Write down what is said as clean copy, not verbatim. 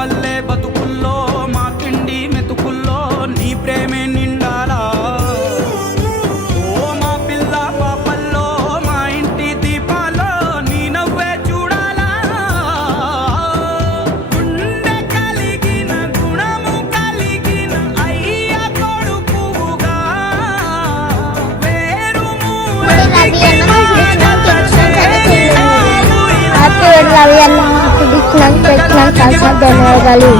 పల్లె బతుకుల్లో మా తిండి మెతుకుల్లో నీ ప్రేమే నిండాలా. ఓ మా పిల్ల పాపల్లో మా ఇంటి దీపాల్లో నీ నవ్వే చూడాలా. గుండె కలిగిన గుణము కలిగిన అయ్య కొడుకుగా వేరు ధన్యవాదాలు.